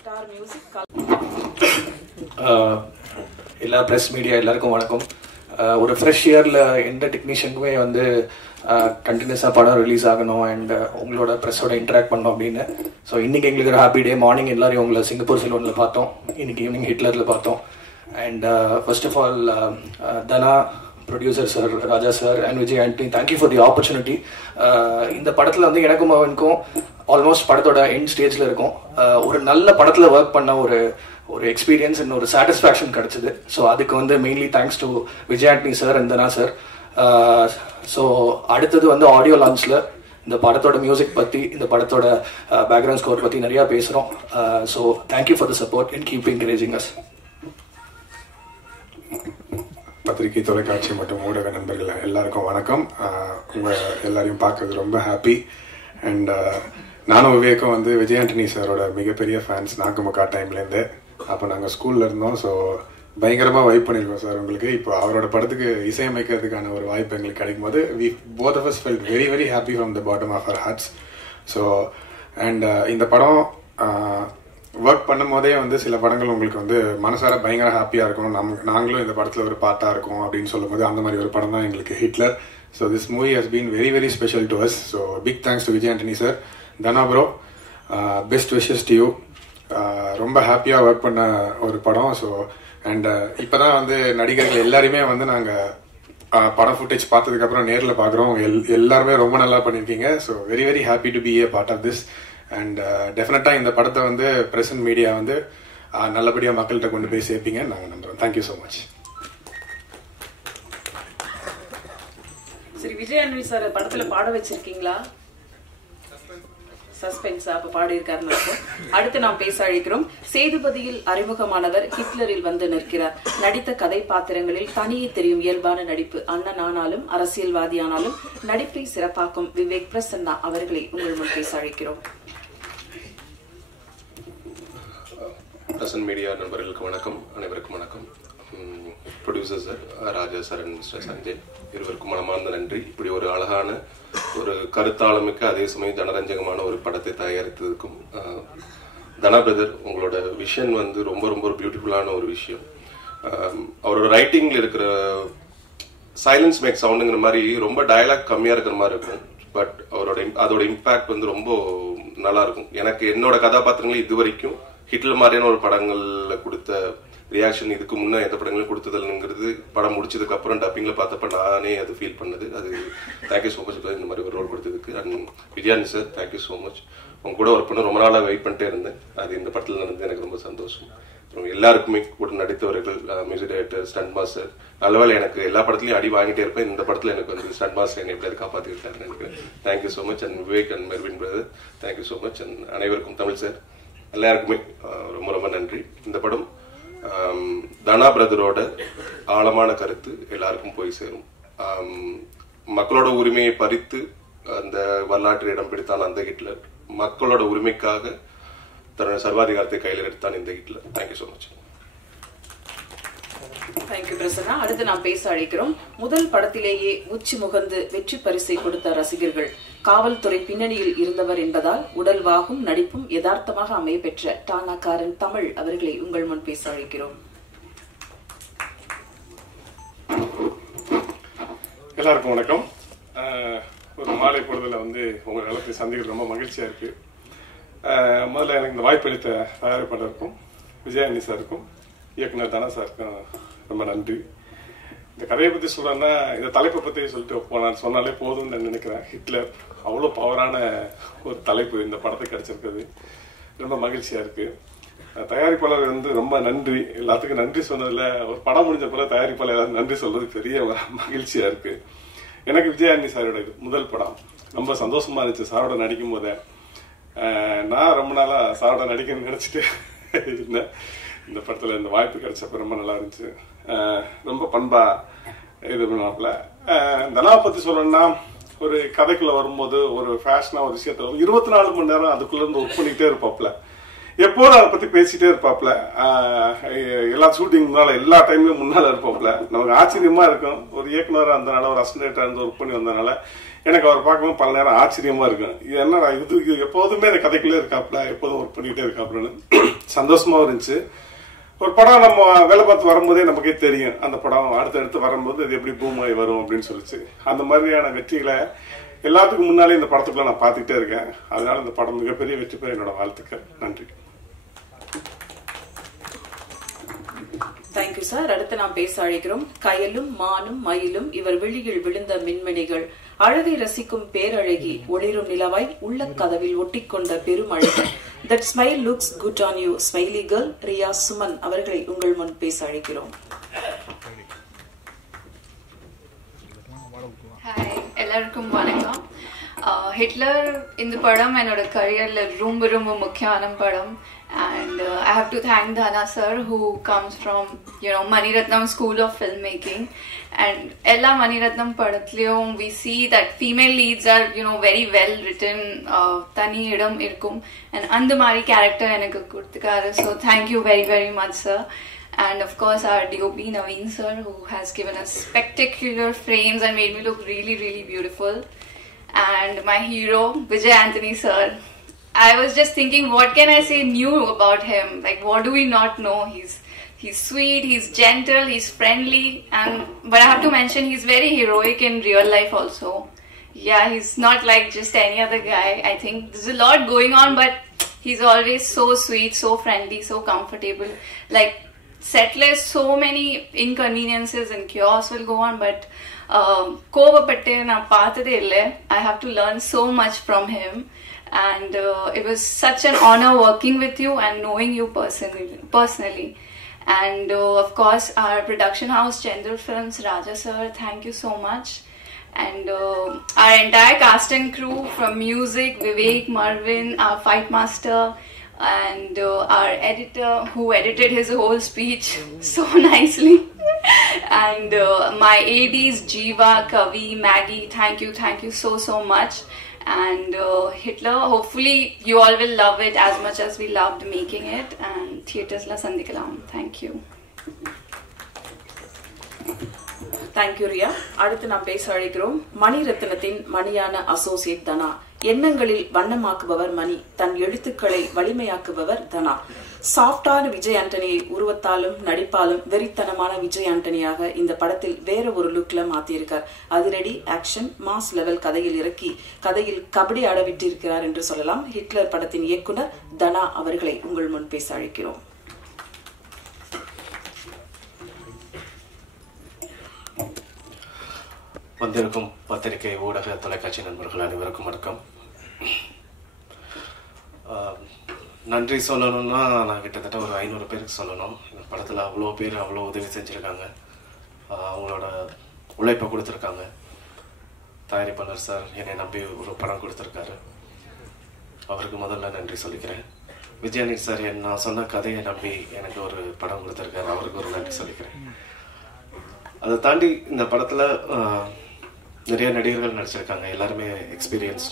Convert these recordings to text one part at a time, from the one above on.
Star music எல்லா press media எல்லாருக்கும் வணக்கம். ஒரு ஃப்ரெஷ் இயரில் எந்த டெக்னீஷியனுக்குமே வந்து கண்டினியூஸாக படம் ரிலீஸ் ஆகணும் அண்ட் உங்களோட ப்ரெஸ்ஸோட இன்டராக்ட் பண்ணோம் அப்படின்னு. ஸோ இன்றைக்கி எங்களுக்கு ஒரு ஹாப்பி டே. மார்னிங் எல்லாரையும் உங்களை சிங்கப்பூர் சில்வனில் பார்த்தோம், இன்னைக்கு ஈவினிங் ஹிட்லரில் பார்த்தோம். And first of all Dhana producer sir, Raja sir and Vijay Antony, thank you for the opportunity. இந்த படத்தில் வந்து எனக்கும் அவனுக்கும் ஆல்மோஸ்ட் படத்தோட எண்ட் ஸ்டேஜில் இருக்கும். ஒரு நல்ல படத்தில் ஒர்க் பண்ண ஒரு எக்ஸ்பீரியன்ஸ் அண்ட் ஒரு சாட்டிஸ்ஃபேக்ஷன் கிடச்சிது. ஸோ அதுக்கு வந்து mainly thanks to Vijay Antony sir and Dhana sir. So அடுத்தது வந்து ஆடியோ லான்ச்சில் இந்த படத்தோட மியூசிக் பற்றி, இந்த படத்தோட பேக்ரவுண்ட் ஸ்கோர் பற்றி நிறையா பேசுகிறோம். So thank you for the support and keep encouraging as. பத்திரிகை, தொலைக்காட்சி மற்றும் ஊடக நண்பர்கள் எல்லாருக்கும் வணக்கம். உங்கள் எல்லாரையும் பார்க்கறது ரொம்ப ஹாப்பி. அண்ட் நானும் விவேக்கும் வந்து விஜய் ஆண்டனி சாரோட மிகப்பெரிய ஃபேன்ஸ் நாக்குமுக்கா டைம்லேருந்து. அப்போ நாங்கள் ஸ்கூலில் இருந்தோம். ஸோ பயங்கரமாக வைப் பண்ணியிருக்கோம் சார் உங்களுக்கு. இப்போ அவரோட படத்துக்கு இசையமைக்கிறதுக்கான ஒரு வாய்ப்பு எங்களுக்கு கிடைக்கும் போது both of us felt very very happy from the bottom of our hearts. So and இந்த படம் ஒர்க் பண்ணும் போதே வந்து சில படங்கள் உங்களுக்கு வந்து மனசார பயங்கர ஹாப்பியாக இருக்கும். நாங்களும் இந்த படத்தில் ஒரு பார்ட்டாக இருக்கும் அப்படின்னு சொல்லும்போது அந்த மாதிரி ஒரு படம் தான் எங்களுக்கு Hitler. So this movie has been very very special to us. So big thanks to Vijay Antony sir. Dhana bro, best wishes to you. ரொம்ப ஹாப்பியாக ஒர்க் பண்ண ஒரு படம். ஸோ அண்ட் இப்போ தான் வந்து நடிகர்கள் எல்லாருமே வந்து நாங்கள் படம் ஃபுட்டேஜ் பார்த்ததுக்கப்புறம் நேரில் பார்க்குறோம். எல்லாருமே ரொம்ப நல்லா பண்ணியிருக்கீங்க. So very very happy to be a part of this. And டெஃபினட்டாக இந்த படத்தை வந்து பிரசன்ட் மீடியா வந்து நல்லபடியாக மக்கள்கிட்ட கொண்டு போய் சேர்ப்பீங்கன்னு நாங்கள் நம்புகிறோம். Thank you so much. சரி, விஜய் ஆண்டனி சார் படத்துல பாட வச்சிருக்கீங்களா? சஸ்பென்ஸா? அப்ப பாடி இருக்காருன்னு அடுத்து நாம் பேச அழைக்கிறோம். சேதுபதியில் அறிமுகமானவர் ஹிட்லரில் வந்து நிற்கிறார். நடித்த கதை பாத்திரங்களில் தனியே தெரியும் இயல்பான நடிப்பு. அண்ணன் ஆனாலும் அரசியல்வாதி ஆனாலும் நடிப்பை சிறப்பாக்கும் விவேக் பிரசன்னா அவர்களை உங்கள் முன் பேச அழைக்கிறோம். பிரசன்ட் மீடியா நண்பர்களுக்கு வணக்கம். அனைவருக்கும் வணக்கம். Producer sir, Raja sir and mister Sanjay இருவருக்கும் மனமார்ந்த நன்றி. இப்படி ஒரு அழகான, ஒரு கருத்தாளமிக்க, அதே சமயம் ஜனரஞ்சகமான ஒரு படத்தை தயாரித்ததுக்கும். தனா பிரதர், உங்களோட விஷன் வந்து ரொம்ப ரொம்ப பியூட்டிஃபுல்லான ஒரு விஷயம். அவரோட ரைட்டிங்ல இருக்கிற சைலன்ஸ் மேக் சவுண்டுங்கிற மாதிரி ரொம்ப டயலாக் கம்மியா இருக்கிற மாதிரி இருக்கும். பட் அதோட இம்பாக்ட் வந்து ரொம்ப நல்லா இருக்கும். எனக்கு என்னோட கதாபாத்திரங்கள் இது வரைக்கும் ஹிட்லர் மாதிரியான ஒரு படங்கள்ல கொடுத்த ரியாக்ஷன் இதுக்கு முன்னே எந்த படங்களும் கொடுத்ததுங்கிறது படம் முடிச்சதுக்கு அப்புறம் டப்பிங்ல பார்த்தப்ப நானே அது ஃபீல் பண்ணது. அது தேங்க்யூ ஸோ மச் இந்த மாதிரி ஒரு ரோல் கொடுத்ததுக்கு. And Vijayani sir, thank you so much. உங்க கூட ஒர்க் பண்ண ரொம்ப நாளாக வெயிட் பண்ணிட்டே இருந்தேன். அது இந்த படத்தில் நடந்தது எனக்கு ரொம்ப சந்தோஷம். அப்புறம் எல்லாருக்குமே கூட நடித்தவர்கள், மியூசிக் டைரக்டர், ஸ்டண்ட் மாஸ்டர். நல்லவேளை எனக்கு எல்லா படத்துலையும் அடி வாங்கிட்டே இருப்பேன். இந்த படத்தில் எனக்கு வந்து ஸ்டண்ட் மாஸ்டர் என்னை எப்படியாவது காப்பாற்றிக்கிட்டாருன்னு நினைக்கிறேன். Thank you so much. And Vivek and Mervin brother, thank you so much. And அனைவருக்கும், தமிழ் சார், எல்லாருக்குமே ரொம்ப ரொம்ப நன்றி. இந்த படம் தனா பிரதரோட ஆழமான கருத்து எல்லாருக்கும் போய் சேரும். மக்களோட உரிமையை பறித்து அந்த வரலாற்று இடம் பிடித்தான் அந்த ஹிட்லர். மக்களோட உரிமைக்காக தன்னோட சர்வாதிகாரத்தை கையில் எடுத்தான் இந்த Hitler. Thank you so much. Thank you Prasanna. அடுத்து நாம் பேச அழைக்கிறோம். முதல் படத்திலேயே உச்சி முகந்து வெற்றி பரிசை கொடுத்த ரசிகர்கள், காவல்துறை பின்னணியில் இருந்தவர் என்பதால் உடல்வாகும் நடிப்பும் யதார்த்தமாக அமைய பெற்ற டானாக்காரன் தமிழ் அவர்களை உங்கள் முன் பேச அழைக்கிறோம். எல்லாருக்கும் வணக்கம். ஒரு மாலை பொழுதுல வந்து உங்கள் எல்லாத்தையும் சந்திக்கிறது ரொம்ப மகிழ்ச்சியா இருக்கு. முதல்ல எனக்கு இந்த வாய்ப்பு அளித்த தயாரிப்பாளருக்கும், விஜய் ஆண்டனி சாருக்கும், இயக்குனர் தனா சாருக்கும் ரொம்ப நன்றி. இந்த கதையை பற்றி சொல்கிறேன்னா, இந்த தலைப்பை பற்றி சொல்லிட்டு சொன்னாலே போதும்னு நான் நினைக்கிறேன். ஹிட்லர் அவ்வளோ பவரான ஒரு தலைப்பு இந்த படத்துக்கு கிடைச்சிருக்குது. ரொம்ப மகிழ்ச்சியாக இருக்குது. தயாரிப்பாளர் வந்து ரொம்ப நன்றி. எல்லாத்துக்கும் நன்றி சொன்னதில் ஒரு படம் முடிஞ்ச போல தயாரிப்பாளர் எல்லாரும் நன்றி சொல்றது பெரிய மகிழ்ச்சியாக இருக்குது. எனக்கு விஜய் ஆண்டனி சாரோட முதல் படம் ரொம்ப சந்தோஷமாக இருந்துச்சு. சாரோட நடிக்கும் போதே நான் ரொம்ப நாளாக சாரோட நடிக்கணும்னு நினச்சிட்டு இருந்தேன். இந்த படத்தில் இந்த வாய்ப்பு கிடைச்சப்ப ரொம்ப நல்லா இருந்துச்சு. ரொம்ப பண்பா இது பண்ணுவாப்புல. தனாவை பற்றி சொல்லணும்னா, ஒரு கதைக்குள்ள வரும்போது ஒரு ஃபேஷனா ஒரு விஷயத்த 24 மணி நேரம் அதுக்குள்ள இருந்து ஒர்க் பண்ணிக்கிட்டே இருப்பாப்புல. எப்போதும் அதை பத்தி பேசிட்டே இருப்பாப்புல. எல்லா ஷூட்டிங் முன்னால எல்லா டைம்லயும் முன்னால இருப்பாப்புல. நமக்கு ஆச்சரியமா இருக்கும். ஒரு இயக்குனர் அந்தனால, ஒரு அசிஸ்டன்டா இருந்து ஒர்க் பண்ணி வந்தனால எனக்கு அவர் பார்க்கும்போது பல நேரம் ஆச்சரியமா இருக்கும். இது என்ன இது எப்போதுமே இந்த கதைக்குள்ளே இருக்காப்புல, எப்போதும் ஒர்க் பண்ணிக்கிட்டே இருக்காப்புலன்னு சந்தோஷமாவும் இருந்துச்சு. ஒரு படம் நம்ம வேலை பார்த்து வரும்போதே நமக்கே தெரியும் அந்த படம் அடுத்தடுத்து வரும்போது அது எப்படி பூம் ஆகி வரும் அப்படின்னு சொல்லிச்சு. அந்த மாதிரியான வெற்றிகளை எல்லாத்துக்கும் முன்னாலே இந்த படத்துக்குள்ள நான் பார்த்துக்கிட்டே இருக்கேன். அதனால இந்த படம் மிகப்பெரிய வெற்றி பெற என்னோட வாழ்த்துக்கள். நன்றி. Thank you sir. அடுத்து நாம் பேச அழைக்கிறோம். கயலும் மானும் மயிலும் இவர் விழியில் விழுந்த மின்மணிகள், அழகை ரசிக்கும் பேரழகி, ஒளிரும் நிலவாய் உள்ள கதவில் ஒட்டிக்கொண்ட பெரும் அழகி, that smile looks good on you, smiley girl Riya Suman அவர்களை உங்கள் முன் பேச அழைக்கிறோம். ஹாய், எல்லாருக்கும் வணக்கம். ஹிட்லர் இந்த படம் என்னோட கரியர்ல ரொம்ப ரொம்ப முக்கியமான படம். And I have to thank Dhana sir, who comes from Mani Ratnam School of Filmmaking. And ella Mani Ratnam padathliyum we see that female leads are very well written, tani idam irkum, and and mari character enakku kuduthikaru. So thank you very very much sir. And of course our DOP Naveen sir, who has given us spectacular frames and made me look really really beautiful. And my hero Vijay Anthony sir, I was just thinking, what can I say new about him? Like, what do we not know? He's sweet, he's gentle, he's friendly, but I have to mention he's very heroic in real life also. Yeah, he's not like just any other guy. I think there's a lot going on, but he's always so sweet, so friendly, so comfortable. Like, setless, so many inconveniences and chaos will go on, but கோபப்பட்டு நான் பார்த்ததே இல்லை. I have to learn so much from him. And it was such an honor working with you and knowing you personally. And of course our production house Chandru Films, Raja sir, thank you so much. And our entire cast and crew, from music, Vivek, Marvin, our fight master, and our editor who edited his whole speech so nicely. And my ADs Jeeva, Kavi, Maggie, thank you so much. And Hitler, hopefully you all will love it as much as we loved making it. And theaters la sandikalam. Thank you. Thank you Ria. அடுத்து நாம் பேச அழைக்கிறோம் மணி ரத்னத்தின் மணியான associate தனா. எண்ணங்களில் வண்ணமாக்குபவர் மணி, தன் எழுத்துக்களை வலிமையாக்குபவர் தனா. சாஃப்டான விஜய் ஆண்டனியை உருவத்தாலும் நடிப்பாலும் வெறித்தனமான விஜய் ஆண்டனியாக இந்த படத்தில் வேற ஒரு லுக்ல மாத்தியிருக்கார். அதிரடி ஆக்ஷன் மாஸ் லெவல் கதையில் இறக்கி கதையில் கபடி ஆட விட்டிருக்கிறார் என்று சொல்லலாம். ஹிட்லர் படத்தின் இயக்குனர் தனா அவர்களை உங்கள் முன் பேச அழைக்கிறோம். வந்திருக்கும் பத்திரிகை ஊடக தொலைக்காட்சி நண்பர்கள் அனைவருக்கும் வணக்கம். நன்றி சொல்லணும்னா நான் கிட்டத்தட்ட ஒரு 500 பேருக்கு சொல்லணும். இந்த படத்தில் அவ்வளோ பேர் அவ்வளோ உதவி செஞ்சுருக்காங்க, அவங்களோட உழைப்பை கொடுத்துருக்காங்க. தயாரிப்பாளர் சார் என்னை நம்பி ஒரு படம் கொடுத்துருக்காரு, அவருக்கு முதல்ல நன்றி சொல்லிக்கிறேன். விஜயானி சார் நான் சொன்ன கதையை நம்பி எனக்கு ஒரு படம் கொடுத்துருக்காரு, அவருக்கு ஒரு நன்றி சொல்லிக்கிறேன். அதை தாண்டி இந்த படத்தில் நிறைய நடிகர்கள் நடிச்சிருக்காங்க, எல்லாருமே experience.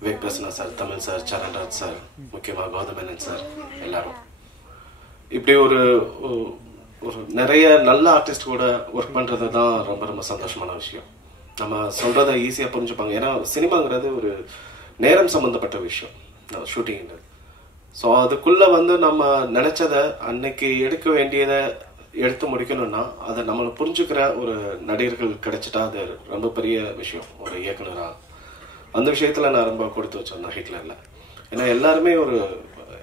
Vivek Prasanna sir, Tamil sir, Charanraj sir, முக்கியமாக கௌதமேனன் சார், எல்லாரும். இப்படி ஒரு நிறைய நல்ல ஆர்டிஸ்ட் கூட ஒர்க் பண்ணுறது தான் ரொம்ப ரொம்ப சந்தோஷமான விஷயம். நம்ம சொல்கிறத ஈஸியாக புரிஞ்சுப்பாங்க. ஏன்னா சினிமாங்கிறது ஒரு நேரம் சம்மந்தப்பட்ட விஷயம், ஷூட்டிங்கிறது. ஸோ அதுக்குள்ளே நம்ம நினச்சதை அன்னைக்கு எடுக்க வேண்டியதை எடுத்து முடிக்கணும்னா அதை நம்மளை புரிஞ்சுக்கிற ஒரு நடிகர்கள் கிடைச்சிட்டா அது ரொம்ப பெரிய விஷயம் ஒரு இயக்குனராக. அந்த விஷயத்தில் நான் ரொம்ப கொடுத்து வச்சேன் ஹிட்லரில். ஏன்னா எல்லாருமே ஒரு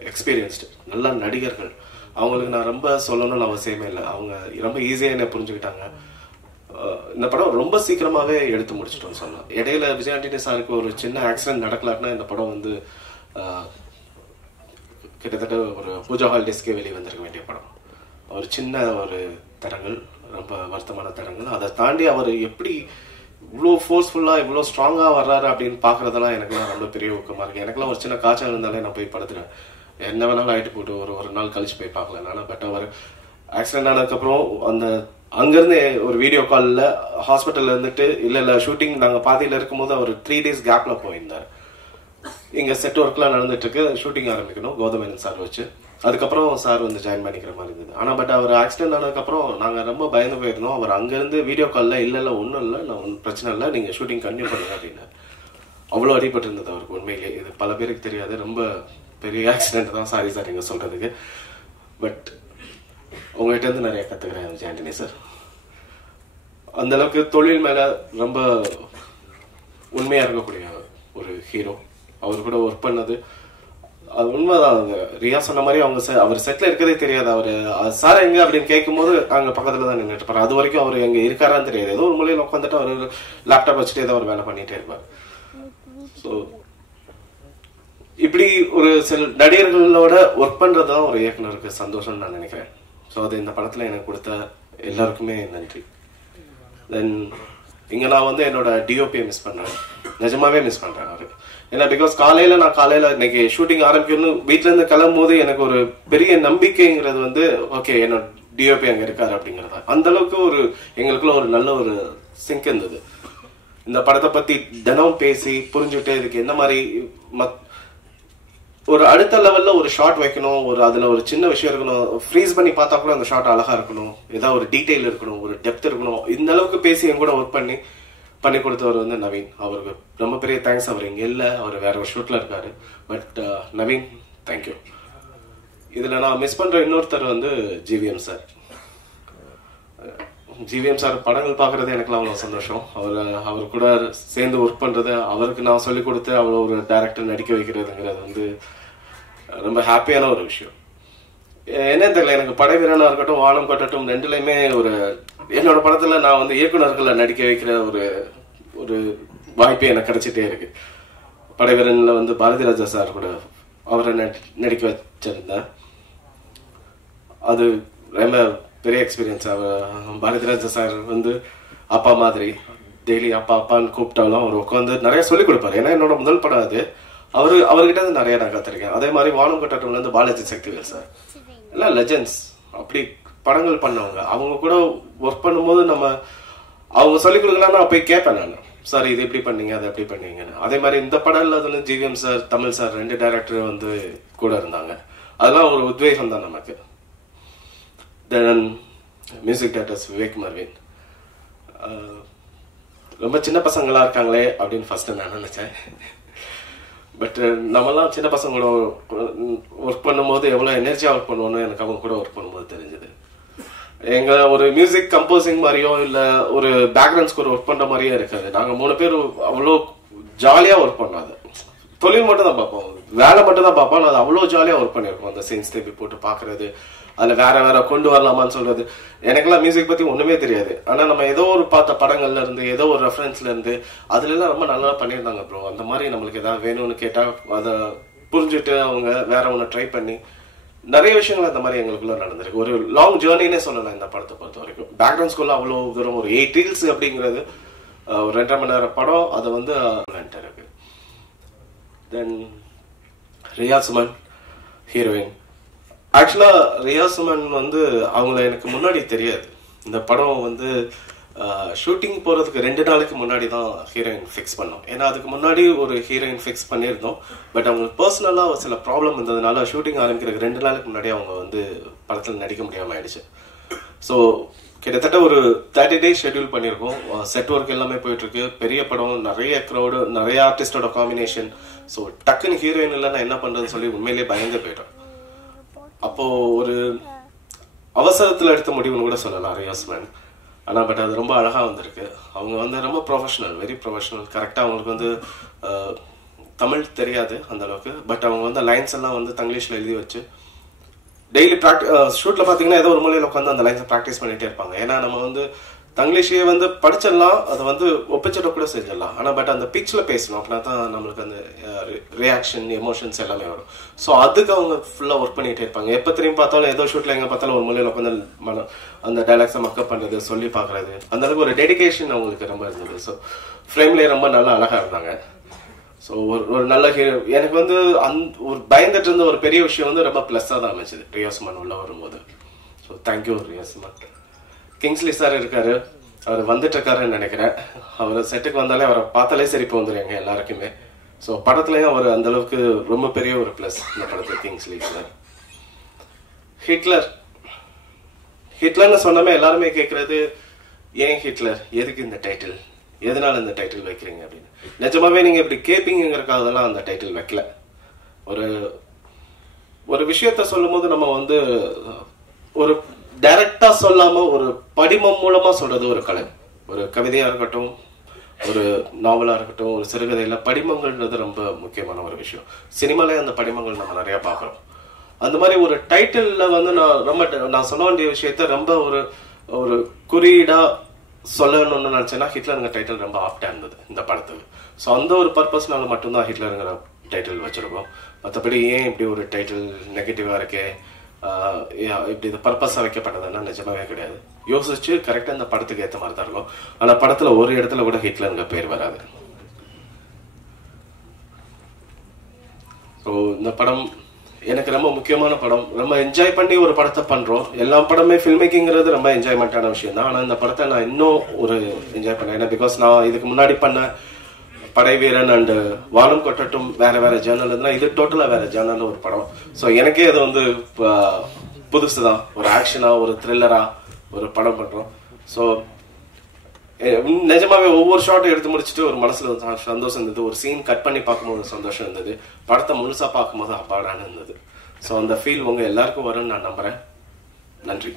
எக்ஸ்பீரியன்ஸ்டு நல்ல நடிகர்கள், அவங்களுக்கு நான் ரொம்ப சொல்லணும்னு அவசியமே இல்லை. அவங்க ரொம்ப ஈஸியாக என்னை புரிஞ்சுக்கிட்டாங்க. இந்த படம் ரொம்ப சீக்கிரமாகவே எடுத்து முடிச்சிட்டோம்னு சொன்னேன். இடையில விஜய் ஆண்டனி சாருக்கு ஒரு சின்ன ஆக்சிடென்ட் நடக்கலான்னா இந்த படம் கிட்டத்தட்ட ஒரு பூஜா ஹாலிடேஸ்க்கே வெளியே வந்திருக்க வேண்டிய படம். ஒரு சின்ன ஒரு தரங்கள், ரொம்ப வருத்தமான தரங்கள். அதை தாண்டி அவர் எப்படி இவ்வளோ ஃபோர்ஸ்ஃபுல்லாக இவ்வளோ ஸ்ட்ராங்காக வர்றாரு அப்படின்னு பார்க்குறதெல்லாம் எனக்குலாம் ரொம்ப பெரிய ஊக்கமாக இருக்குது. எனக்குலாம் ஒரு சின்ன காய்ச்சல் இருந்தாலே நான் போய் படுத்துறேன், என்ன வேணாலும் ஆகிட்டு போட்டு ஒரு நாள் கழிச்சு போய் பார்க்கல நான். பட் அவர் ஆக்சிடென்ட் ஆனதுக்கப்புறம் அங்கேருந்து ஒரு வீடியோ காலில் ஹாஸ்பிட்டலில் இருந்துட்டு இல்லை ஷூட்டிங் நாங்கள் பாதியில் இருக்கும்போது அவர் 3 days கேப்பில் போயிருந்தார். இங்கே செட் ஒர்க்லாம் நடந்துட்டுருக்கு, ஷூட்டிங் ஆரம்பிக்கணும் கௌதமேனன் சார் வச்சு. அதுக்கப்புறம் சார் ஜாயின் பண்ணிக்கிற மாதிரி இருந்தது. ஆனால் பட் அவர் ஆக்சிடென்ட் ஆனதுக்கப்புறம் நாங்கள் ரொம்ப பயந்து போயிருந்தோம். அவர் அங்கேருந்து வீடியோ காலில் இல்லை ஒன்றும் இல்லை, நான் ஒன்றும் பிரச்சனை இல்லை, நீங்கள் ஷூட்டிங் கண்டினியூ பண்ணுங்க அப்படின்னாரு. அவ்வளோ அடிபட்டு இருந்தது அவருக்கு உண்மையிலே. இது பல பேருக்கு தெரியாது, ரொம்ப பெரிய ஆக்சிடென்ட் தான். சாரி சார் நீங்கள் சொல்கிறதுக்கு. பட் உங்கள்கிட்ட இருந்து நிறைய கற்றுக்கிறேன் விஜய் ஆண்டனி சார். அந்தளவுக்கு தொழில் மேலே ரொம்ப உண்மையாக இருக்கக்கூடிய ஒரு ஹீரோ. அவர் கூட ஒர்க் பண்ணது அது உண்மைதான். ரியா சொன்ன மாதிரி அவர் செட்டில் இருக்கிறதே தெரியாது. அவர் சார் எங்க அப்படின்னு கேட்கும்போது அங்கே பக்கத்தில் தான் நின்றுட்டு இருப்பார். அது வரைக்கும் அவர் எங்கே இருக்காரான்னு தெரியாது. ஏதோ ஒரு மூலையில் உட்காந்துட்டு அவர் லேப்டாப் வச்சுட்டு ஏதோ ஒரு வேலை பண்ணிகிட்டே இருப்பார். ஸோ இப்படி ஒரு சில நடிகர்களோட ஒர்க் பண்ணுறது தான் ஒரு இயக்குனருக்கு சந்தோஷம்னு நான் நினைக்கிறேன். ஸோ அது இந்த படத்தில் எனக்கு கொடுத்த எல்லாருக்குமே நன்றி. தென் இங்கே நான் வந்து என்னோட டிஓபியை மிஸ் பண்ணுறேன், நிஜமாவே மிஸ் பண்ணுறேன் அவர். ஏன்னா பிகாஸ் நான் காலையில் இன்னைக்கு ஷூட்டிங் ஆரம்பிக்கணும்னு வீட்டிலேருந்து கிளம்பும் போது எனக்கு ஒரு பெரிய நம்பிக்கைங்கிறது வந்து ஓகே என்னோட டிஓபி அங்கே இருக்காரு அப்படிங்கிறதா. அந்த அளவுக்கு ஒரு எங்களுக்குள்ள ஒரு நல்ல ஒரு சிங்க் இருந்தது. இந்த படத்தை பற்றி தினம் பேசி புரிஞ்சுட்டு இதுக்கு என்ன மாதிரி ஒரு அடுத்த லெவல்ல ஒரு ஷார்ட் வைக்கணும், அதுல ஒரு சின்ன விஷயம் இருக்கணும், ஃப்ரீஸ் பண்ணி பார்த்தா கூட அந்த ஷார்ட் அழகா இருக்கணும், ஏதாவது ஒரு டீடைல் இருக்கணும், ஒரு டெப்த் இருக்கணும். இந்த அளவுக்கு பேசி என் கூட ஒர்க் பண்ணி கொடுத்தவர் வந்து நவீன். அவருக்கு ரொம்ப பெரிய தேங்க்ஸ். அவர் இங்கே இல்லை, அவர் வேற ஒரு ஷூட்ல இருக்காரு. But Naveen thank you. இதுல நான் மிஸ் பண்ற இன்னொருத்தர் வந்து ஜிவிஎம் சார். ஜிவிஎம் சார் படங்கள் பார்க்கறது எனக்குலாம் அவ்வளோ சந்தோஷம். அவர் கூட சேர்ந்து ஒர்க் பண்றது, அவருக்கு நான் சொல்லிக் கொடுத்து அவ்வளோ ஒரு டைரக்டர் நடிக்க வைக்கிறதுங்கிறது வந்து ரொம்ப ஹாப்பியான ஒரு விஷயம். என்னன்னு தெரியல, எனக்கு படை வீரனா இருக்கட்டும் வானம் கட்டட்டும் ரெண்டுலையுமே ஒரு என்னோட படத்துல நான் வந்து இயக்குநர்களை நடிக்க வைக்கிற ஒரு வாய்ப்பு எனக்கு கிடைச்சிட்டே இருக்கு. படை வீரன்ல வந்து பாரதி ராஜா சார் கூட அவரை நடிக்க வச்சிருந்தேன். அது ரொம்ப பெரிய எக்ஸ்பீரியன்ஸ். பாரதி ராஜா சார் வந்து அப்பா மாதிரி டெய்லி அப்பான்னு கூப்பிட்டாலும் அவர் உட்காந்து நிறைய சொல்லிக் கொடுப்பாரு. ஏன்னா என்னோட முதல் படம் அது. அவர்கிட்ட இருந்து நிறைய நான் கத்துருக்கேன். அதே மாதிரி வானம் கட்டட்டும்ல இருந்து பாலாஜி சக்திவேல் சார் எல்லாம் லெஜெண்ட்ஸ். அப்படி படங்கள் பண்ணவங்க. அவங்க கூட ஒர்க் பண்ணும்போது அவங்க சொல்லிக் கொடுக்கலாம், நான் போய் கேட்பேன் நான், சார் இது எப்படி பண்ணீங்க அதை எப்படி பண்ணீங்கன்னு. அதே மாதிரி இந்த படம் இல்லாத GVM sir Tamil sir 2 director வந்து கூட இருந்தாங்க. அதெல்லாம் ஒரு உத்வேகம் தான் நமக்கு. தென் மியூசிக் டைரக்டர்ஸ் விவேக் மர்வின். ரொம்ப சின்ன பசங்களா இருக்காங்களே அப்படின்னு ஃபர்ஸ்ட் நான் நினைச்சேன். பட் நம்மலாம் சின்ன பசங்களோட ஒர்க் பண்ணும்போது எவ்வளோ எனர்ஜியாக ஒர்க் பண்ணுவோன்னு எனக்கு அவங்க கூட ஒர்க் பண்ணும்போது தெரிஞ்சது. எங்க ஒரு மியூசிக் கம்போசிங் மாதிரியோ இல்லை ஒரு பேக்ரவுண்ட் ஸ்கோர் ஒர்க் பண்ணுற மாதிரியே இருக்காது. நாங்கள் 3 பேர் அவ்வளோ ஜாலியாக ஒர்க் பண்ணாது. தொழில் மட்டும் தான் பார்ப்போம், வேலை மட்டும் தான் பார்ப்போம். அது அவ்வளோ ஜாலியாக ஒர்க் பண்ணியிருக்கோம். அந்த சீன்ஸ் திருப்பி போட்டு பார்க்கறது, அதில் வேற கொண்டு வரலாமான்னு சொல்றது. எனக்கெல்லாம் மியூசிக் பற்றி ஒன்றுமே தெரியாது. ஆனால் நம்ம ஏதோ ஒரு பார்த்த படங்கள்ல இருந்து ஏதோ ஒரு ரெஃபரன்ஸ்ல இருந்து அதுலலாம் ரொம்ப நல்லா பண்ணியிருந்தாங்க ப்ரோ. அந்த மாதிரி நம்மளுக்கு ஏதாவது வேணும்னு கேட்டால் அதை புரிஞ்சுட்டு அவங்க வேற ஒன்று ட்ரை பண்ணி நிறைய விஷயங்கள் அந்த மாதிரி எங்களுக்குள்ள நடந்திருக்கு. ஒரு லாங் ஜேர்னினே சொல்லலாம் இந்த படத்தை பொறுத்த வரைக்கும். பேக்ரவுண்ட் ஸ்கோர்ல அவ்வளோ தூரம் ஒரு 8 ரீல்ஸ் அப்படிங்கிறது ஒரு 2.5 மணி நேரம் படம். அதை வந்து இருக்கு. தென் ரியா சுமன் ஹீரோயின். ஆக்சுவலா ரியா சுமன் வந்து அவங்கள எனக்கு முன்னாடி தெரியாது. இந்த படம் வந்து ஷூட்டிங் போறதுக்கு 2 நாளைக்கு முன்னாடி தான் ஹீரோயின் ஃபிக்ஸ் பண்ணோம். ஏன்னா அதுக்கு முன்னாடி ஒரு ஹீரோயின் ஃபிக்ஸ் பண்ணியிருந்தோம். பட் அவங்களுக்கு பர்சனலா சில ப்ராப்ளம் இருந்ததுனால ஷூட்டிங் ஆரம்பிக்கிறதுக்கு 2 நாளைக்கு முன்னாடி அவங்க வந்து படத்தில் நடிக்க முடியாம ஆயிடுச்சு. ஸோ கிட்டத்தட்ட ஒரு 30 டேஸ் ஷெட்யூல் பண்ணியிருக்கோம். செட் ஒர்க் எல்லாமே போயிட்டு இருக்கு. பெரிய படம், நிறைய க்ரௌடு, நிறைய ஆர்டிஸ்டோட காம்பினேஷன். ஸோ டக்குன்னு ஹீரோயின் இல்லைன்னா என்ன பண்றதுன்னு சொல்லி உண்மையிலேயே பயந்து போயிட்டோம். அப்போ ஒரு அவசரத்தில் எடுத்த முடிவுன்னு கூட சொல்லலாம் ரியா சுமன். ஆனால் பட் அது ரொம்ப அழகாக வந்திருக்கு. அவங்க வந்து ரொம்ப ப்ரொஃபஷனல், வெரி ப்ரொஃபஷனல். கரெக்டாக அவங்களுக்கு வந்து தமிழ் தெரியாது அந்த அளவுக்கு. பட் அவங்க வந்து லைன்ஸ் எல்லாம் வந்து தங்கிலீஷில் எழுதி வச்சு டெய்லி ஷூட்டில் பார்த்தீங்கன்னா ஏதோ ஒரு மூலையில் உட்காந்து அந்த லைன்ஸை ப்ராக்டிஸ் பண்ணிகிட்டே இருப்பாங்க. ஏன்னா நம்ம வந்து தங்கிலீஷையே வந்து படிச்சிடலாம், அதை வந்து ஒப்பிச்சிட கூட செஞ்சிடலாம். ஆனால் பட் அந்த பிச்சில் பேசணும், அப்படின்னா தான் நம்மளுக்கு அந்த ரியாக்ஷன் எமோஷன்ஸ் எல்லாமே வரும். ஸோ அதுக்கு அவங்க ஃபுல்லாக ஒர்க் பண்ணிகிட்டே இருப்பாங்க. எப்போ திரும்பி பார்த்தாலும் ஏதோ ஷூட்டில் எங்கே பார்த்தாலும் ஒரு மூலையில் உட்காந்து அந்த டைலாக்ஸை மக்கப் பண்ணுறது, சொல்லி பார்க்குறது, அந்த அளவுக்கு ஒரு டெடிகேஷன் அவங்களுக்கு ரொம்ப இருந்தது. ஸோ ஃப்ரேம்லேயே ரொம்ப நல்லா அழகாக இருந்தாங்க. ஸோ ஒரு நல்ல ஹீரோ. எனக்கு வந்து ஒரு பயந்துட்டு இருந்த ஒரு பெரிய விஷயம் வந்து ரொம்ப ப்ளஸ்ஸாக தான் அமைச்சது ரியா சுமன் உள்ள வரும்போது. So thank you Riya Suman. Kingsley sir இருக்காரு, அவர் வந்துட்டு இருக்காருன்னு நினைக்கிறேன். அவர் செட்டுக்கு வந்தாலே அவரை பார்த்தாலே சிரிப்பு வந்துடுங்க எல்லாருக்குமே. ஸோ படத்துலையும் அவர் அந்த அளவுக்கு ரொம்ப பெரிய ஒரு பிளஸ் இந்த படத்தில் கிங்ஸ்லி சார். ஹிட்லர்னு சொன்னமே எல்லாருமே கேட்கறது, ஏன் ஹிட்லர், எதுக்கு இந்த டைட்டில், எதனால இந்த டைட்டில் வைக்கிறீங்க அப்படின்னு. நிஜமாவே நீங்க இப்படி கேட்பீங்கிறதுக்காகலாம் அந்த டைட்டில் வைக்கல. ஒரு விஷயத்த சொல்லும் போது நம்ம வந்து ஒரு டைரக்டா சொல்லாம ஒரு படிமம் மூலமா சொல்றது ஒரு கலை. ஒரு கவிதையா இருக்கட்டும், ஒரு நாவலா இருக்கட்டும், ஒரு சிறுகதையில படிமங்கள்ன்றது ரொம்ப முக்கியமான ஒரு விஷயம். சினிமாலே அந்த படிமங்கள் நம்ம நிறைய பார்க்குறோம். அந்த மாதிரி ஒரு டைட்டில்ல வந்து நான் சொல்ல வேண்டிய விஷயத்த ரொம்ப ஒரு குறியீடா சொல்லணும்னு நினைச்சேன்னா ஹிட்லருங்கிற டைட்டில் ரொம்ப ஆப்டா இருந்தது இந்த படத்துக்கு. ஸோ அந்த ஒரு பர்பஸ்னால மட்டும்தான் ஹிட்லருங்கிற டைட்டில் வச்சிருக்கோம். மற்றபடி ஏன் இப்படி ஒரு டைட்டில் நெகட்டிவா இருக்கே, இப்படி இது பர்பஸா வைக்கப்பட்டதுன்னா நிஜமாவே கிடையாது. யோசிச்சு கரெக்டா இந்த படத்துக்கு ஏற்ற மாதிரி தான் இருக்கும். ஆனா படத்துல ஒரு இடத்துல கூட ஹிட்லருங்கிற பேர் வராது. ஸோ இந்த படம் எனக்கு ரொம்ப முக்கியமான படம். ரொம்ப என்ஜாய் பண்ணி ஒரு படத்தை பண்றோம். எல்லா படமே ஃபில்ம் மேக்கிங்கிறது ரொம்ப என்ஜாய்மெண்டான விஷயம் தான். ஆனா இந்த படத்தை நான் இன்னும் ஒரு என்ஜாய் பண்ணேன். ஏன்னா பிகாஸ் நான் இதுக்கு முன்னாடி பண்ண படை வீரன் அண்ட் வானம் கொட்டட்டும் வேற ஜேர்னல் இருந்தா இது டோட்டலா வேற ஜேர்னல் ஒரு படம். ஸோ எனக்கே அது வந்து புதுசுதான். ஒரு ஆக்ஷனா ஒரு த்ரில்லரா ஒரு படம் பண்றோம். ஸோ நிஜமாவே ஒவ்வொரு ஷாட்டும் எடுத்து முடிச்சுட்டு ஒரு மனசுல சந்தோஷம் இருந்தது. ஒரு சீன் கட் பண்ணி பார்க்கும்போது சந்தோஷம் இருந்தது. படத்தை முழுசா பார்க்கும்போது அப்பாடான்னு இருந்தது. ஸோ அந்த ஃபீல் உங்க எல்லாருக்கும் வரும்னு நான் நம்புறேன். நன்றி.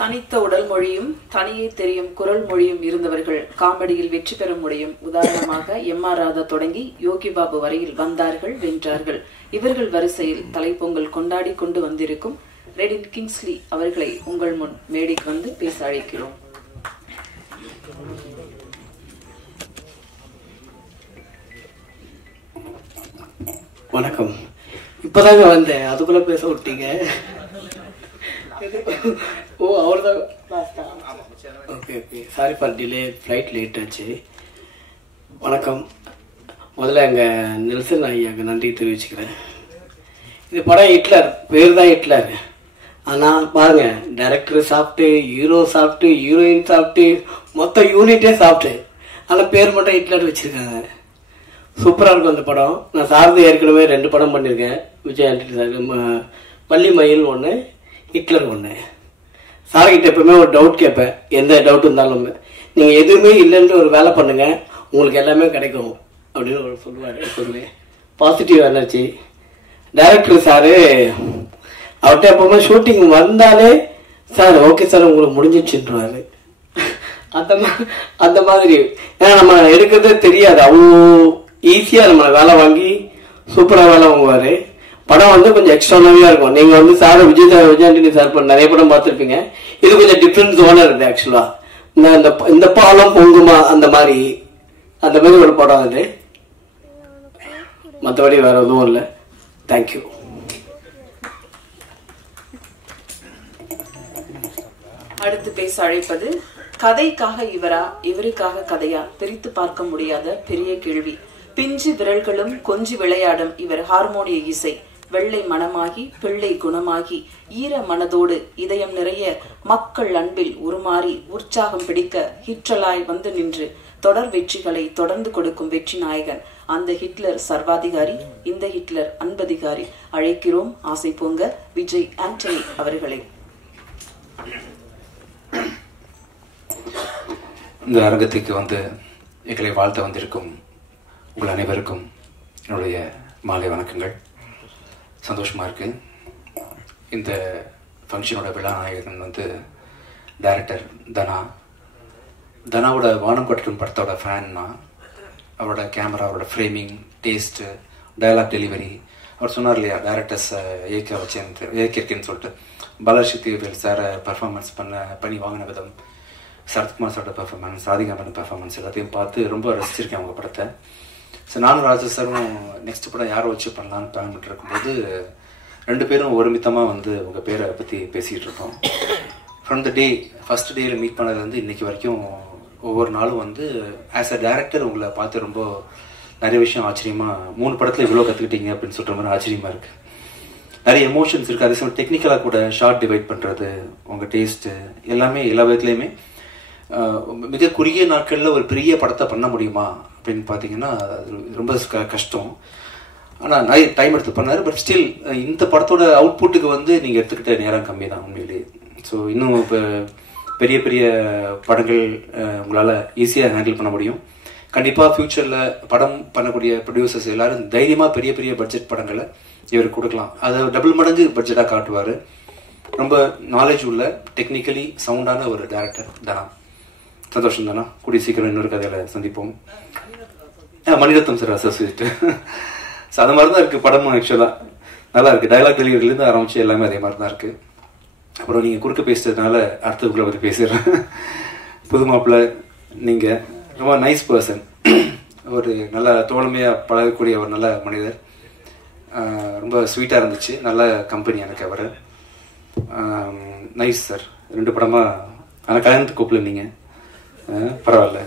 தனித்த உடல் மொழியும் தனியே தெரியும் குரல் மொழியும் இருந்தவர்கள் காமெடியில் வெற்றி பெற முடியும். உதாரணமாக எம்.ஆர். ராதா தொடங்கி யோகி பாபு வரையில் வந்தார்கள், வென்றார்கள். இவர்கள் வரிசையில் தலைப்பொங்கல் கொண்டாடி கொண்டு வந்திருக்கும் ரெடின் கிங்ஸ்லி அவர்களை உங்கள் முன் மேடைக்கு வந்து பேச அழைக்கிறோம். வணக்கம். இப்பதாங்க வந்தேன், அதுக்குள்ள பேச விட்டீங்க. ஓ அவர்தான். Okay okay, sorry for delay, flight late ஆச்சு. வணக்கம். முதல்ல எங்கள் நெல்சன் ஐயாவுக்கு நன்றி தெரிவிச்சுக்கிறேன். இது படம் ஹிட்லர், பேர் தான் ஹிட்லர். ஆனால் பாருங்க, டைரக்டர் சாப்பிட்டு, ஹீரோ சாப்பிட்டு, ஹீரோயின் சாப்பிட்டு, மொத்த யூனிட்டே சாப்பிட்டு, ஆனால் பேர் மட்டும் ஹிட்லர் வச்சுருக்காங்க. சூப்பராக இருக்கும் அந்த படம். நான் சார்ந்து ஏற்கனவே 2 படம் பண்ணியிருக்கேன். விஜய் ஆண்டனி சார், பள்ளி மயில் ஒன்று, ஹிட்லர் ஒன்று. சார்கிட்ட எப்பவுமே ஒரு டவுட் கேட்பேன். எந்த டவுட் இருந்தாலும் நீங்கள் எதுவுமே இல்லைன்ட்டு ஒரு வேலை பண்ணுங்கள், உங்களுக்கு எல்லாமே கிடைக்கும் அப்படின்னு ஒரு சொல்லுவார். எப்பவுமே பாசிட்டிவ் எனர்ஜி. டைரக்டர் சாரு அவர்கிட்ட எப்பவுமே ஷூட்டிங் வந்தாலே சார் ஓகே சார் உங்களுக்கு முடிஞ்சிச்சுன்றாரு. அந்த மாதிரி. ஏன்னா நம்ம எடுக்கிறதே தெரியாது, அவ்வளோ ஈஸியாக நம்ம வேலை வாங்கி சூப்பராக வேலை வாங்குவார். படம் வந்து கொஞ்சம் எக்ஸ்ட்ரானரியாக இருக்கும். நீங்கள் வந்து சார் விஜய் ஆண்டனி சார் நிறைய படம் பார்த்துருப்பீங்க. இது கொஞ்சம் டிஃப்ரெண்ட் ஜோனாக இருக்குது ஆக்சுவலாக. இந்த பாலம் பொங்குமா அந்த மாதிரி ஒரு படம் அது. மற்றபடி வேற எதுவும் இல்லை. தேங்க்யூ. அடுத்து பேச அழைப்பது கதைக்காக இவரா, இவருக்காக கதையா, பிரித்து பார்க்க முடியாத பெரிய கேள்வி. பிஞ்சு விரல்களும் கொஞ்சி விளையாடும் இவர் ஹார்மோனிய இசை. வெள்ளை மனமாகி பிள்ளை குணமாகி ஈர மனதோடு இதயம் நிறைய மக்கள் அன்பில் உருமாறி உற்சாகம் பிடிக்க ஹிட்லராய் வந்து நின்று தொடர் வெற்றிகளை தொடர்ந்து கொடுக்கும் வெற்றி நாயகன். அந்த ஹிட்லர் சர்வாதிகாரி, இந்த ஹிட்லர் அன்பதிகாரி. அழைக்கிறோம் ஆசை பொங்க விஜய் ஆண்டனி அவர்களை. இந்த அரங்கத்துக்கு வந்து எங்களை வாழ்த்த வந்திருக்கும் உங்கள் அனைவருக்கும் என்னுடைய மாலை வணக்கங்கள். சந்தோஷமாக இருக்குது. இந்த ஃபங்க்ஷனோட விழா நாயகன் வந்து டைரக்டர் தனாவோட வானம் கொட்டட்டும் படத்தோட ஃபேன்னா. அவரோட கேமரா, அவரோட ஃப்ரேமிங், டேஸ்ட்டு, டயலாக் டெலிவரி. அவர் சொன்னார் இல்லையா, டைரக்டர்ஸை இயக்கியிருக்கேன்னு சொல்லிட்டு. பாலர்ஷித்தி சாரை பர்ஃபார்மன்ஸ் பண்ணி வாங்கின விதம், சரத்குமார் சாரோட பர்ஃபார்மன்ஸ், ராதிகா மேடம் பர்ஃபார்மன்ஸ் எல்லாத்தையும் பார்த்து ரொம்ப ரசிச்சிருக்கேன் அவங்க படத்தை. ஸோ நானும் ராஜா சாரும் நெக்ஸ்ட் படம் யாரை வச்சு பண்ணலான்னு பிளான் பண்ணிட்டு இருக்கும்போது 2 பேரும் ஒருமித்தமாக வந்து உங்கள் பேரை பற்றி பேசிகிட்டு இருக்கோம். ஃப்ரம் த டே ஃபஸ்ட் டேயில் மீட் பண்ணதுலேருந்து இன்றைக்கி வரைக்கும் ஒவ்வொரு நாளும் வந்து ஆஸ் அ டைரக்டர் உங்களை பார்த்து ரொம்ப நிறைய விஷயம் ஆச்சரியமாக, 3 படத்தில் இவ்வளோ கற்றுக்கிட்டீங்க அப்படின்னு சொல்கிற மாதிரி ஆச்சரியமாக இருக்குது. நிறைய எமோஷன்ஸ் இருக்குது. அதே சமயம் டெக்னிக்கலாக கூட ஷார்ட் டிவைட் பண்ணுறது, உங்கள் டேஸ்ட்டு எல்லாமே எல்லா விதத்துலேயுமே மிக குறுகிய நாட்களில் ஒரு பெரிய படத்தை பண்ண முடியுமா அப்படின்னு பார்த்தீங்கன்னா அது ரொம்ப கஷ்டம். ஆனால் நிறைய டைம் எடுத்து பண்ணார். பட் ஸ்டில் இந்த படத்தோட அவுட்புட்டுக்கு வந்து நீங்கள் எடுத்துக்கிட்ட நேரம் கம்மி தான் உண்மையிலேயே. ஸோ இன்னும் இப்போ பெரிய பெரிய படங்கள் உங்களால் ஈஸியாக ஹேண்டில் பண்ண முடியும். கண்டிப்பாக ஃப்யூச்சரில் படம் பண்ணக்கூடிய ப்ரொடியூசர்ஸ் எல்லாரும் தைரியமாக பெரிய பெரிய பட்ஜெட் படங்களை இவர் கொடுக்கலாம். அதை டபுள் மடங்கு பட்ஜெட்டாக காட்டுவார். ரொம்ப நாலேஜ் உள்ள டெக்னிக்கலி சவுண்டான ஒரு டைரக்டர் தானா. சந்தோஷம் தானா. கூடிய சீக்கிரம் இன்னொரு கதையில் சந்திப்போம். Mani Ratnam sir associate. ஸோ அது மாதிரி தான் இருக்குது படமும். ஆக்சுவலாக நல்லா இருக்குது. டைலாக் டெலிவரிலேருந்து ஆரம்பித்து எல்லாமே அதே மாதிரி தான் இருக்குது. அப்புறம் நீங்கள் குறுக்க பேசுறதுனால அடுத்ததுக்குள்ளே பற்றி பேசிடுறேன். புது மாப்பிள்ளை நீங்கள் ரொம்ப நைஸ் பர்சன். ஒரு நல்ல தோழமையாக பழகக்கூடிய ஒரு நல்ல மனிதர். ரொம்ப ஸ்வீட்டாக இருந்துச்சு. நல்ல கம்பெனி எனக்கு அவர். Nice sir. 2 படமாக ஆனால் கல்யாணத்துக்கு கூப்பிடல நீங்கள். பரவாயில்ல.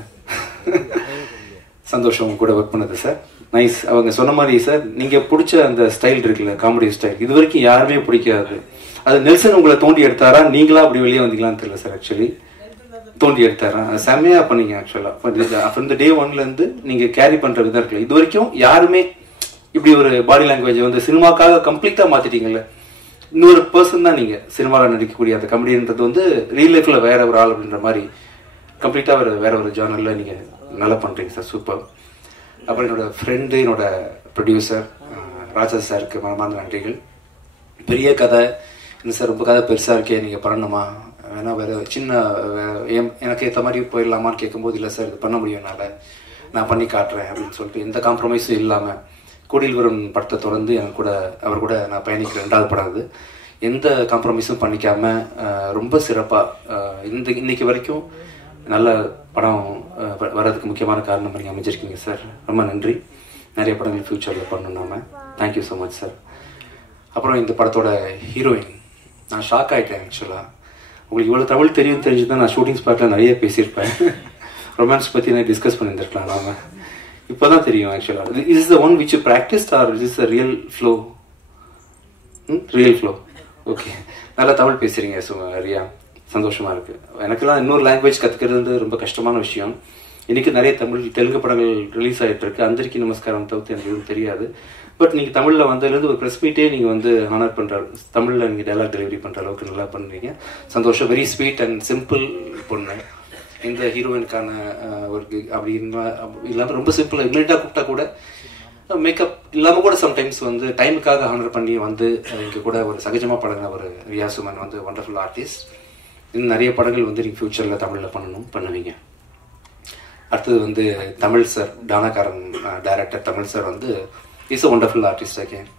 சந்தோஷம் கூட ஒர்க் பண்ணது சார். நைஸ். அவங்க சொன்ன மாதிரி சார், நீங்கள் பிடிச்ச அந்த ஸ்டைல் இருக்குல்ல, காமெடி ஸ்டைல், இது வரைக்கும் யாருமே பிடிக்காது. அது நெல்சன் உங்களை தோண்டி எடுத்தாரா, நீங்களா அப்படி வெளியே வந்தீங்களான்னு தெரியல சார். ஆக்சுவலி தோண்டி எடுத்தாரா, செம்மையாக பண்ணீங்க. ஆக்சுவலாக ஃப்ரம் த டே 1லேருந்து நீங்கள் கேரி பண்ணுற விதம் இருக்குல்ல, இது வரைக்கும் யாருமே இப்படி ஒரு பாடி லாங்குவேஜை வந்து சினிமாக்காக கம்ப்ளீட்டாக மாற்றிட்டீங்கல்ல. இன்னொரு பர்சன் தான் நீங்கள் சினிமாவில் நடிக்கக்கூடிய அந்த கமெடின்றது வந்து ரியல் லைஃப்பில் வேற ஒரு ஆள் அப்படின்ற மாதிரி கம்ப்ளீட்டாக வேற ஒரு ஜானரில் நீங்கள் நல்லா பண்ணுறீங்க சார். சூப்பர். அப்புறம் என்னோட ஃப்ரெண்டு, என்னோட ப்ரொடியூசர் ராஜா சாருக்கு மனமார்ந்த நன்றிகள். பெரிய கதை என்ன சார், ரொம்ப கதை பெருசாக இருக்கே, நீங்கள் பண்ணணுமா, வேணா வேறு சின்ன எனக்கு ஏற்ற மாதிரி போயிடலாமான்னு கேட்கும்போது, இல்லை சார் இது பண்ண முடியும், என்னால் நான் பண்ணி காட்டுறேன் அப்படின்னு சொல்லிட்டு எந்த காம்ப்ரமைஸும் இல்லாமல் கூடில் வரும் படத்தை தொடர்ந்து எனக்கு கூட அவர் கூட நான் பயணிக்கிற 2வது படம் அது. எந்த காம்ப்ரமைஸும் பண்ணிக்காமல் ரொம்ப சிறப்பாக இன்னைக்கு வரைக்கும் நல்ல படம் வர்றதுக்கு முக்கியமான காரணம் நீங்கள் அமைஞ்சிருக்கீங்க சார். ரொம்ப நன்றி. நிறைய படங்கள் ஃப்யூச்சரில் பண்ணணும் நாம. Thank you so much sir. அப்புறம் இந்த படத்தோட ஹீரோயின், நான் ஷாக் ஆகிட்டேன். ஆக்சுவலாக உங்களுக்கு இவ்வளோ தமிழ் தெரிஞ்சு தான் நான் ஷூட்டிங் ஸ்பாட்டில் நிறைய பேசியிருப்பேன். ரொமான்ஸ் பற்றி நான் டிஸ்கஸ் பண்ணியிருந்துருக்கலாம் நாம. இப்போ தான் தெரியும் ஆக்சுவலாக. Is the one which you practised or is the real flow? Real flow. Okay. நல்லா தமிழ் பேசுகிறீங்க ரியா. சந்தோஷமாக இருக்குது. எனக்கெல்லாம் இன்னொரு லாங்குவேஜ் கற்றுக்கிறது ரொம்ப கஷ்டமான விஷயம். இன்றைக்கி நிறைய தெலுங்கு படங்கள் ரிலீஸ் ஆகிட்டு இருக்கு. அந்தரிக்கி நமஸ்காரம் தவிர்த்து எனக்கு எதுவும் தெரியாது. பட் நீங்கள் தமிழில் வந்ததுலேருந்து ஒரு ப்ரெஸ் மீட்டே நீங்கள் வந்து ஆனர் பண்ணுற, தமிழில் நீங்கள் டைலாக் டெலிவரி பண்ணுற அளவுக்கு நல்லா பண்ணுறீங்க. சந்தோஷம். வெரி ஸ்வீட் அண்ட் சிம்பிள் பொண்ணு. இந்த ஹீரோயினுக்கான ஒர்க்கு அப்படி இல்லாமல் ரொம்ப சிம்பிளாக இம்மிடியட்டாக கூப்பிட்டா கூட மேக்கப் இல்லாமல் கூட சம்டைம்ஸ் வந்து டைமுக்காக ஆனர் பண்ணி வந்து இங்கே கூட ஒரு சகஜமாக பழகின ஒரு ரியா சுமன் வந்து ஒண்டர்ஃபுல் ஆர்டிஸ்ட். இன்னும் நிறைய படங்கள் வந்து நீங்கள் ஃப்யூச்சரில் தமிழில் பண்ணுவீங்க. அடுத்தது வந்து Tamil sir, Taanakkaran director Tamil sir வந்து is a wonderful artist again.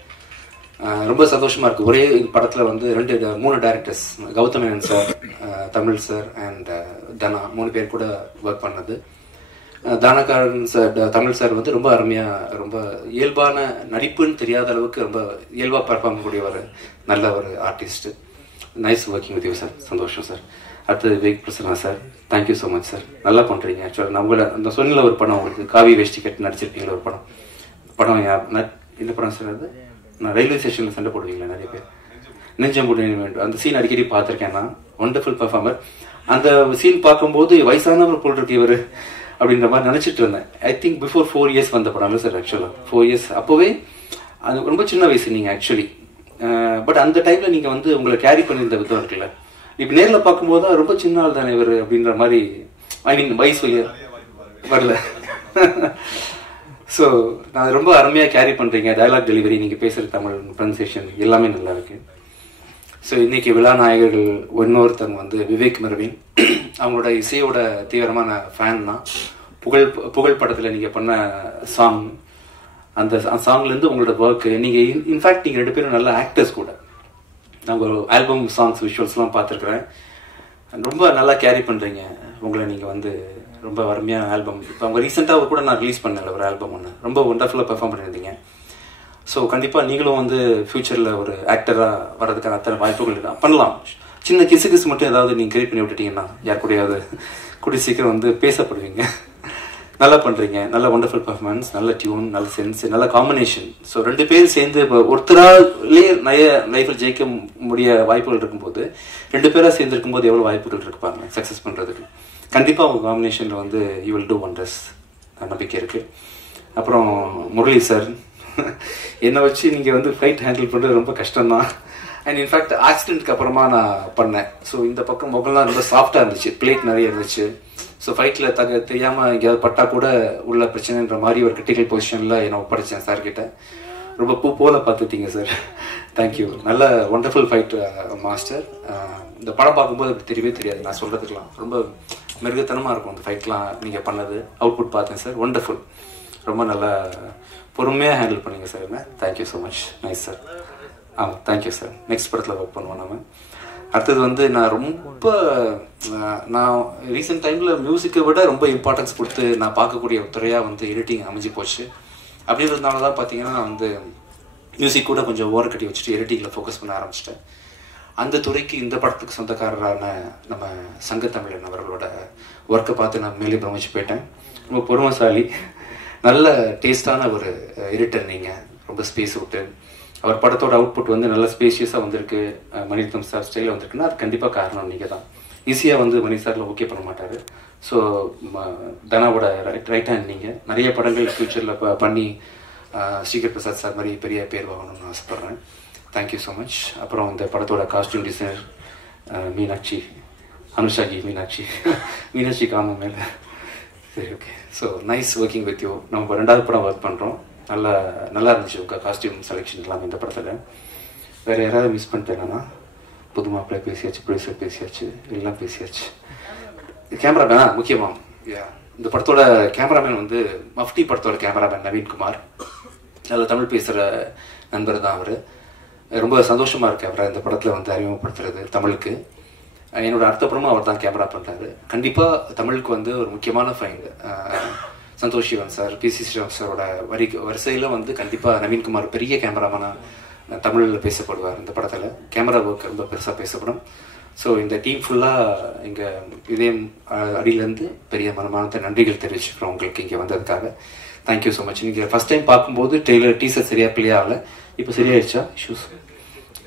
ரொம்ப சந்தோஷமாக இருக்குது. ஒரே படத்தில் வந்து 3 directors, Gautham Menon sir, Tamil sir and Dhana 3 பேர் கூட ஒர்க் பண்ணது. தானக்காரன் சார், தமிழ் சார் வந்து ரொம்ப அருமையாக, ரொம்ப இயல்பான நடிப்புன்னு தெரியாத அளவுக்கு ரொம்ப இயல்பாக பர்ஃபார்ம் கூடிய ஒரு நல்ல ஒரு artist. Nice working with you sir. சந்தோஷம் சார். அடுத்தது Vivek Prasanna sir, thank you so much sir. நல்லா பண்ணுறீங்க. ஆக்சுவலாக நம்மள அந்த சொன்னில் ஒரு படம் உங்களுக்கு காவி வேஷ்டி கட்டி நடிச்சிருப்பீங்களா ஒரு படம். என்ன படம் சார் அது? நான் ரயில்வே ஸ்டேஷனில் சண்டை போடுவீங்களா நிறைய பேர், நெஞ்சம் போட வேண்டும். அந்த சீன் அடிக்கடி பார்த்துருக்கேன் நான். Wonderful performer. அந்த சீன் பார்க்கும்போது வயசானவர் போல் இருக்கு இவர் அப்படின்ற மாதிரி நினச்சிட்டு இருந்தேன். ஐ திங்க் பிஃபோர் 4 இயர்ஸ் வந்த படம் இல்லை சார். ஆக்சுவலாக 4 இயர்ஸ் அப்போவே அது ரொம்ப சின்ன வயசு நீங்கள் ஆக்சுவலி. பட் அந்த டைமில் நீங்கள் வந்து உங்களை கேரி பண்ணியிருந்த விதம் இருக்குல்ல, இப்போ நேரில் பார்க்கும்போது தான் ரொம்ப சின்ன ஆள் தானே இவர் அப்படின்ற மாதிரி. ஐ மீன் வயசு வரல. ஸோ நான் ரொம்ப அருமையாக கேரி பண்ணுறீங்க. டைலாக் டெலிவரி, நீங்கள் பேசுகிற தமிழ் ப்ரொனன்சியேஷன் எல்லாமே நல்லா இருக்கு. ஸோ இன்றைக்கி விழா நாயகர்கள் இன்னொருத்தவங்க வந்து விவேக் மெர்வின். அவங்களோட இசையோட தீவிரமான ஃபேன் தான். புகழ் படத்தில் நீங்கள் பண்ண சாங், அந்த சாங்லேருந்து உங்களோட ஒர்க்கு, நீங்கள் இன்ஃபேக்ட் நீங்கள் 2 பேரும் நல்ல ஆக்டர்ஸ் கூட. நான் ஒரு ஆல்பம் சாங்ஸ் விஷுவல்ஸ்லாம் பார்த்துருக்குறேன். ரொம்ப நல்லா கேரி பண்ணுறீங்க உங்களை. நீங்கள் வந்து ரொம்ப அருமையான ஆல்பம். இப்போ அவங்க ரீசெண்டாக கூட நான் ரிலீஸ் பண்ணல ஒரு ஆல்பம் ஒன்று. ரொம்ப ஒண்டர்ஃபுல்லாக பெர்ஃபார்ம் பண்ணியிருந்தீங்க. ஸோ கண்டிப்பாக நீங்களும் வந்து ஃப்யூச்சரில் ஒரு ஆக்டராக வர்றதுக்கான அத்தனை வாய்ப்புகள் பண்ணலாம். சின்ன கிசு மட்டும் ஏதாவது நீங்கள் கிரியேட் பண்ணி விட்டுட்டீங்கன்னா யார் கூடயாவது கூடிய சீக்கிரம் வந்து பேசப்படுவீங்க. நல்லா பண்ணுறீங்க. நல்ல ஒண்டர்ஃபுல் பர்ஃபார்மன்ஸ், நல்ல டியூன், நல்ல சென்ஸ், நல்ல காம்பினேஷன். ஸோ 2 பேர் சேர்ந்து இப்போ ஒருத்தராலே நிறைய லைஃப்பில் ஜெயிக்க முடிய வாய்ப்புகள் இருக்கும்போது 2 பேராக சேர்ந்து இருக்கும்போது எவ்வளோ வாய்ப்புகள் இருப்பாங்க சக்ஸஸ் பண்ணுறதுக்கு. கண்டிப்பாக அவங்க காம்பினேஷனில் வந்து யூ வில் டூ ஒண்டர்ஸ் நம்பிக்கை இருக்குது. அப்புறம் முரளி சார், என்னை வச்சு நீங்கள் வந்து ஃபைட் ஹேண்டில் பண்ணுறது ரொம்ப கஷ்டம்தான். அண்ட் இன்ஃபேக்ட் ஆக்சிடென்ட்க்கு அப்புறமா நான் பண்ணேன். ஸோ இந்த பக்கம் முகம்லாம் ரொம்ப சாஃப்டாக இருந்துச்சு, பிளேட் நிறைய இருந்துச்சு. ஸோ ஃபைட்டில் தெரியாமல் எங்கேயாவது பட்டா கூட உள்ள பிரச்சனைன்ற மாதிரி ஒரு கிரிட்டிக்கல் பொசிஷனில் என்னை ஒப்படைச்சேன் சார்கிட்ட. ரொம்ப பூ போல பார்த்துட்டீங்க சார். தேங்க்யூ. நல்ல ஒண்டர்ஃபுல் ஃபைட் மாஸ்டர். இந்த படம் பார்க்கும்போது அப்படி தெரியவே தெரியாது, நான் சொல்கிறதுக்கெலாம் ரொம்ப மிருகத்தனமாக இருக்கும் அந்த ஃபைட்லாம். நீங்கள் பண்ணது அவுட்புட் பார்த்தேன் சார், ஒண்டர்ஃபுல். ரொம்ப நல்லா பொறுமையாக ஹேண்டில் பண்ணீங்க சார். என்ன thank you so much. Nice sir. Thank you sir. Next படத்தில் ஒர்க் பண்ணுவோம் நம்ம. அடுத்தது வந்து நான் ரீசெண்ட் டைமில் மியூசிக்கை விட ரொம்ப இம்பார்ட்டன்ஸ் கொடுத்து நான் பார்க்கக்கூடிய துறையாக வந்து எடிட்டிங் அமைஞ்சு போச்சு. அப்படின்றதுனால தான் பார்த்தீங்கன்னா நான் வந்து மியூசிக் கூட கொஞ்சம் ஓர கட்டி வச்சுட்டு எடிட்டிங்கில் ஃபோக்கஸ் பண்ண ஆரம்பிச்சிட்டேன். அந்த துறைக்கு இந்த படத்துக்கு சொந்தக்காரரான நம்ம சங்கத்தமிழன் அவர்களோட ஒர்க்கை பார்த்து நான் மேலே பிரமிச்சு போயிட்டேன். ரொம்ப பொறுமைசாலி, நல்ல டேஸ்டான ஒரு எடிட்டர். நீங்கள் ரொம்ப ஸ்பேஸ் விட்டு அவர் படத்தோட அவுட்புட் வந்து நல்ல ஸ்பேஷியஸாக வந்திருக்கு, மணிரத்னம் சார் ஸ்டைலில் வந்திருக்குன்னா அது கண்டிப்பாக காரணம் நீங்கள் தான். ஈஸியாக வந்து மணி சாரில் ஓகே பண்ண மாட்டார். ஸோ தனாவோட ரைட் ஹேண்ட் நீங்கள். நிறைய படங்கள் ஃப்யூச்சரில் பண்ணி ஸ்ரீகர் பிரசாத் சார் மாதிரி பெரிய பேர் வாங்கணும்னு ஆசைப்பட்றேன். Thank you so much. அப்புறம் இந்த படத்தோட காஸ்டியூம் டிசைனர் மீனாட்சி, அனுஷாஜி மீனாட்சி காம மேலே. சரி, okay. So nice working with you. நம்ம 2வது படம் ஒர்க் பண்ணுறோம். நல்லா இருந்துச்சு உங்கள் காஸ்டியூம் செலெக்ஷன் எல்லாமே இந்த படத்தில். வேறு யாராவது மிஸ் பண்ணிட்டேன்னா? புது மாப்பிள்ளை பேசியாச்சு, ப்ரொடியூசர் பேசியாச்சு, எல்லாம் பேசியாச்சு. கேமராமேன் முக்கியமாக இந்த படத்தோட கேமராமேன் வந்து மஃப்டி படத்தோட கேமராமேன் நவீன்குமார். நல்ல தமிழ் பேசுகிற நண்பர் தான் அவர். ரொம்ப சந்தோஷமாக இருக்கு அவரை இந்த படத்தில் வந்து அறிமுகப்படுத்துறது தமிழுக்கு. என்னோட அடுத்த படமும் அவர் தான் கேமரா பண்ணுறாரு. கண்டிப்பாக தமிழுக்கு வந்து ஒரு முக்கியமான find Santosh Sivan sir, PC Sreeram சாரோட வரிசையில் வந்து கண்டிப்பாக நவீன்குமார் பெரிய கேமராமேனாக தமிழில் பேசப்படுவார். இந்த படத்தில் கேமரா ஒர்க் ரொம்ப பெருசாக பேசப்படும். ஸோ இந்த டீம் ஃபுல்லாக எங்கள் இதயம் அடியிலேருந்து பெரிய மனமானத்தை நன்றிகள் தெரிவிச்சுக்கிறோம் உங்களுக்கு இங்கே வந்ததுக்காக. Thank you so much. நீங்கள் ஃபஸ்ட் டைம் பார்க்கும்போது டீசர் சரியாக பிளே ஆகலை, இப்போ சரியாயிடுச்சா இஷ்யூஸ்?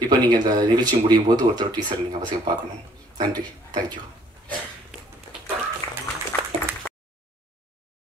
இப்போ நீங்கள் இந்த நிகழ்ச்சி முடியும் போது ஒருத்தர் டீசர் நீங்கள் அவசியம் பார்க்கணும். நன்றி. தேங்க்யூ.